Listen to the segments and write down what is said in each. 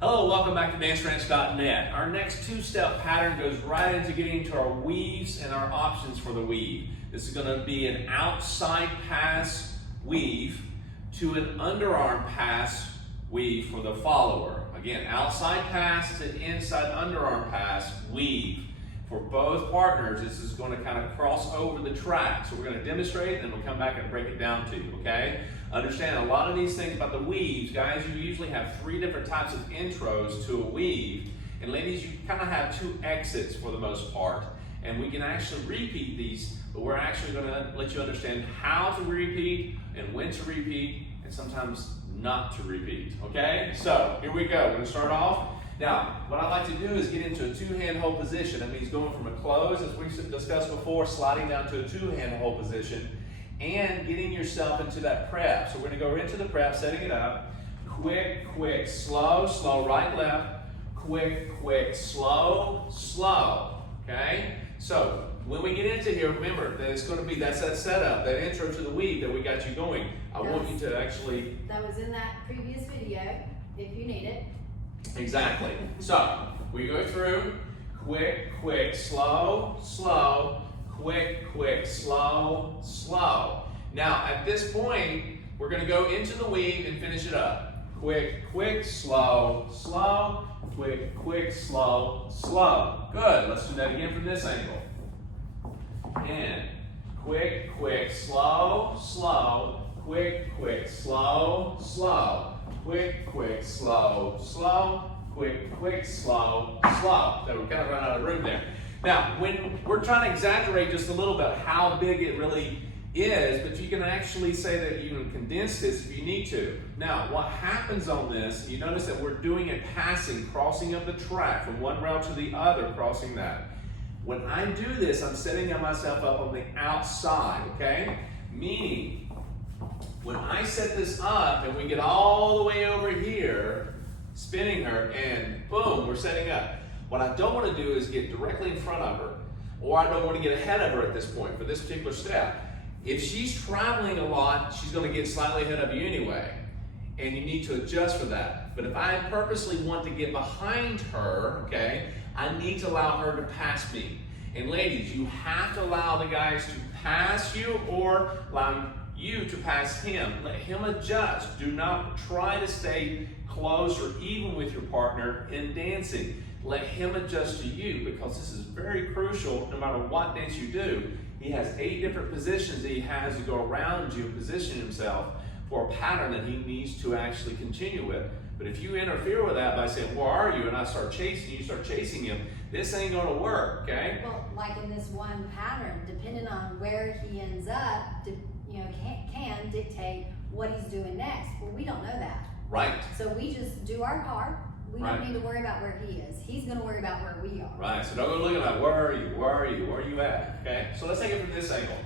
Hello, welcome back to DanceRanch.net. Our next two-step pattern goes right into getting into our weaves and our options for the weave. This is going to be an outside pass weave to an underarm pass weave for the follower. Again, outside pass to inside underarm pass weave. For both partners, this is going to kind of cross over the track. So we're going to demonstrate it and we'll come back and break it down to you, okay? Understand a lot of these things about the weaves, guys, you usually have 3 different types of intros to a weave. And ladies, you kind of have 2 exits for the most part. And we can actually repeat these, but we're actually going to let you understand how to repeat and when to repeat and sometimes not to repeat, okay? So here we go. We're going to start off. Now, what I like to do is get into a 2-hand hold position. That means going from a close, as we discussed before, sliding down to a 2-hand hold position, and getting yourself into that prep. So we're going to go into the prep, setting it up. Quick, quick, slow, slow, right, left. Quick, quick, slow, slow. Okay? So when we get into here, remember that it's going to be, that's that setup, that intro to the weave that we got you going. I want you to actually... That was in that previous video, if you need it. Exactly. So we go through quick, quick, slow, slow, quick, quick, slow, slow. Now at this point, we're going to go into the weave and finish it up. Quick, quick, slow, slow, quick, quick, slow, slow. Good. Let's do that again from this angle. And quick, quick, slow, slow, quick, quick, slow, slow. Quick, quick, slow, slow, quick, quick, slow, slow. So we kind of run out of room there. Now, when we're trying to exaggerate just a little bit how big it really is, but you can actually say that you can condense this if you need to. Now, what happens on this, you notice that we're doing a passing, crossing of the track from one rail to the other, crossing that. When I do this, I'm setting myself up on the outside, okay? Meaning, when I set this up and we get all the way over here, spinning her, and boom, we're setting up. What I don't want to do is get directly in front of her, or I don't want to get ahead of her at this point for this particular step. If she's traveling a lot, she's going to get slightly ahead of you anyway, and you need to adjust for that. But if I purposely want to get behind her, okay, I need to allow her to pass me. And ladies, you have to allow the guys to pass you or allow you to pass him. Let him adjust. Do not try to stay close or even with your partner in dancing. Let him adjust to you, because this is very crucial no matter what dance you do. He has 8 different positions that he has to go around you and position himself for a pattern that he needs to actually continue with. But if you interfere with that by saying, where are you? And I start chasing you, start chasing him, this ain't gonna work, okay? Well, like in this one pattern, depending on where he ends up, can dictate what he's doing next. Well, we don't know that. Right. So we just do our part. We don't need to worry about where he is. He's going to worry about where we are. Right. So don't go looking at where are you, where are you, where are you at? Okay. So let's take it from this angle.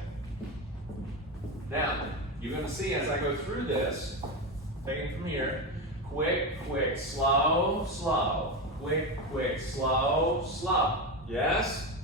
Now you're going to see as I go through this, take it from here. Quick, quick, slow, slow. Quick, quick, slow, slow. Yes.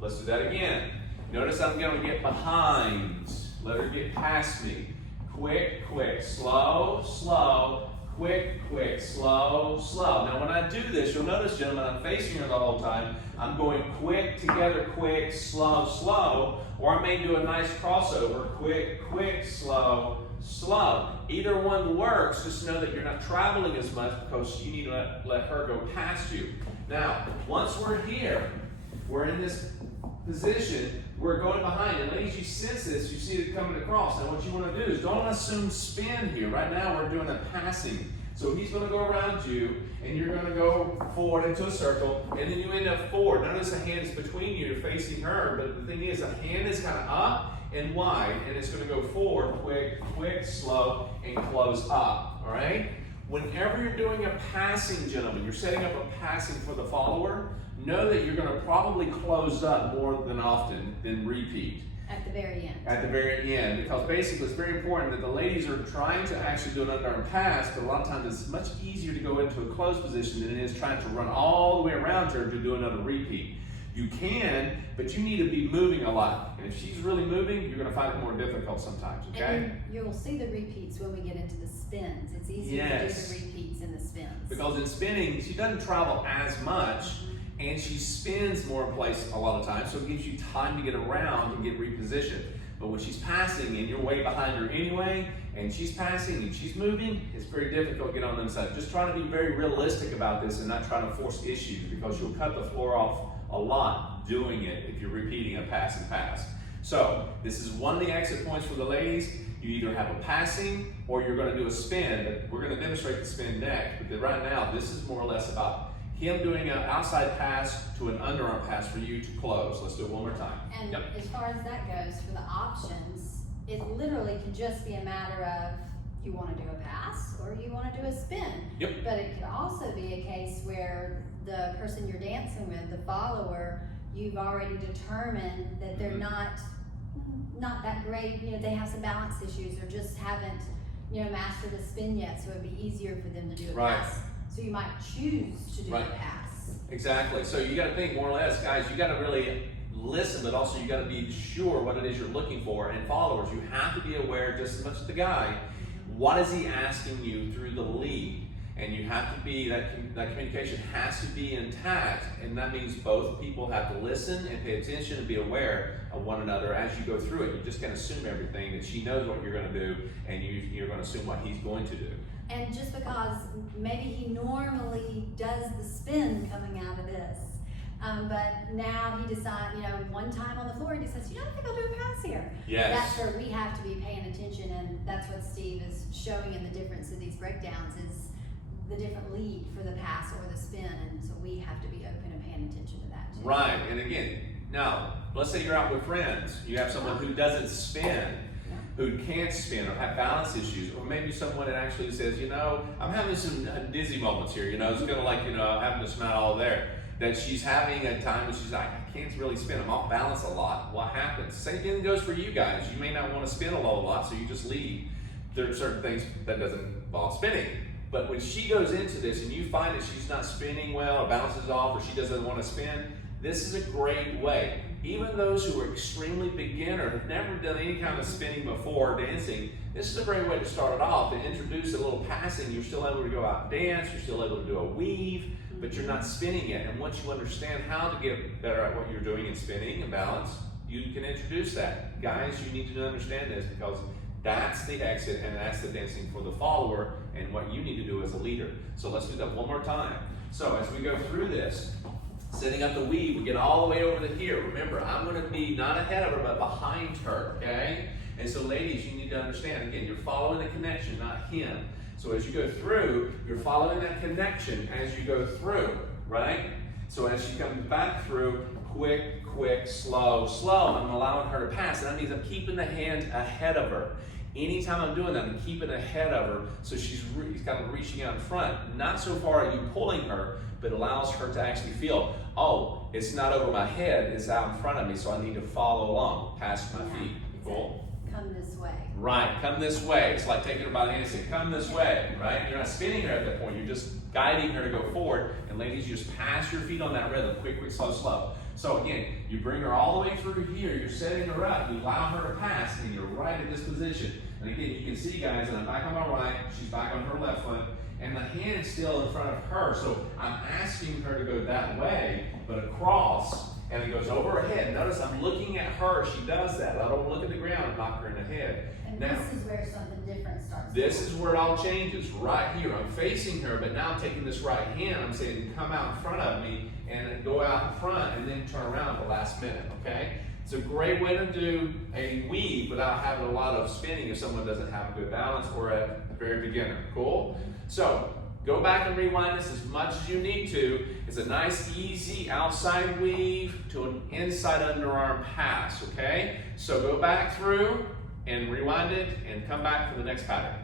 Let's do that again. Notice I'm going to get behind. Let her get past me. Quick, quick, slow, slow. Quick, quick, slow, slow. Now when I do this, you'll notice, gentlemen, I'm facing her the whole time. I'm going quick together, quick, slow, slow. Or I may do a nice crossover. Quick, quick, slow, slow. Either one works. Just know that you're not traveling as much because you need to let her go past you. Now, once we're here, we're in this position, we're going behind, and ladies, you sense this, you see it coming across. Now what you want to do is don't assume spin here. Right now we're doing a passing. So he's going to go around you, and you're going to go forward into a circle, and then you end up forward. Notice the hand is between you, you're facing her, but the thing is, the hand is kind of up and wide, and it's going to go forward, quick, quick, slow, and close up, all right? Whenever you're doing a passing, gentlemen, you're setting up a passing for the follower, know that you're going to probably close up more than often than repeat. At the very end. At the very end, because basically it's very important that the ladies are trying to actually do an underarm pass, but a lot of times it's much easier to go into a closed position than it is trying to run all the way around her to do another repeat. You can, but you need to be moving a lot. And if she's really moving, you're going to find it more difficult sometimes, okay? And you'll see the repeats when we get into the spins. It's easier to do the repeats in the spins. Because in spinning, she doesn't travel as much, and she spins more in place a lot of times, so it gives you time to get around and get repositioned. But when she's passing and you're way behind her anyway, and she's passing and she's moving, it's very difficult to get on the inside. Just try to be very realistic about this and not try to force issues, because you'll cut the floor off a lot doing it if you're repeating a pass and pass. So this is one of the exit points for the ladies. You either have a passing or you're going to do a spin. But we're going to demonstrate the spin next. But right now, this is more or less about him doing an outside pass to an underarm pass for you to close. Let's do it one more time. And as far as that goes, for the options, it literally could just be a matter of you want to do a pass or you want to do a spin. Yep. But it could also be a case where the person you're dancing with, the follower, you've already determined that they're not that great. You know, they have some balance issues or just haven't, you know, mastered a spin yet, so it'd be easier for them to do a pass. So you might choose to do a pass. Exactly. So you got to think more or less, guys, you got to really listen, but also you got to be sure what it is you're looking for. And followers, you have to be aware just as much as the guy, what is he asking you through the lead? And you have to be, that communication has to be intact, and that means both people have to listen and pay attention and be aware of one another as you go through it. You just can't assume everything, that she knows what you're going to do, and you're going to assume what he's going to do. And just because maybe he normally does the spin coming out of this, but now he decides, you know, one time on the floor he decides, you know, I think I'll do a pass here. Yes. That's where we have to be paying attention, and that's what Steve is showing in the difference of these breakdowns is the different lead for the pass or the spin, and so we have to be open and paying attention to that too. Right, and again, now, let's say you're out with friends, you have someone who doesn't spin, who can't spin or have balance issues, or maybe someone that actually says, you know, I'm having some dizzy moments here, you know, it's kind of like, you know, I'm having to smell all there, that she's having a time when she's like, I can't really spin, I'm off balance a lot. What happens? Same thing goes for you guys. You may not want to spin a lot, so you just leave. There are certain things that doesn't involve spinning. But when she goes into this and you find that she's not spinning well or bounces off or she doesn't want to spin, this is a great way. Even those who are extremely beginner, have never done any kind of spinning before dancing, this is a great way to start it off, to introduce a little passing. You're still able to go out and dance, you're still able to do a weave, but you're not spinning yet. And once you understand how to get better at what you're doing in spinning and balance, you can introduce that. Guys, you need to understand this, because that's the exit and that's the dancing for the follower and what you need to do as a leader. So let's do that one more time. So as we go through this, setting up the weave, we get all the way over to here. Remember, I'm going to be not ahead of her, but behind her, okay? And so ladies, you need to understand, again, you're following the connection, not him. So as you go through, you're following that connection as you go through, right? So as she comes back through, quick, quick, slow, slow, I'm allowing her to pass. And that means I'm keeping the hand ahead of her. Anytime I'm doing that, I'm keeping ahead of her, so she's kind of reaching out in front. Not so far are you pulling her, but allows her to actually feel, oh, it's not over my head, it's out in front of me, so I need to follow along past my feet. Cool? Come this way. Right, come this way. It's like taking her by the hand and saying, come this way, right? You're not spinning her at that point, you're just guiding her to go forward. And ladies, you just pass your feet on that rhythm, quick, quick, slow, slow. So again, you bring her all the way through here, you're setting her up, you allow her to pass, and you're right in this position. And again, you can see, guys, and I'm back on my right, she's back on her left foot, and the hand's still in front of her. So I'm asking her to go that way, but across, and it goes over her head. Notice I'm looking at her, she does that. I don't look at the ground and knock her in the head. And now, this is where something different starts. This is where it all changes, right here. I'm facing her, but now I'm taking this right hand, I'm saying, come out in front of me, and go out in front, and then turn around at the last minute, okay? It's a great way to do a weave without having a lot of spinning if someone doesn't have a good balance or a very beginner. Cool? So go back and rewind this as much as you need to. It's a nice, easy outside weave to an inside underarm pass, okay? So go back through and rewind it and come back for the next pattern.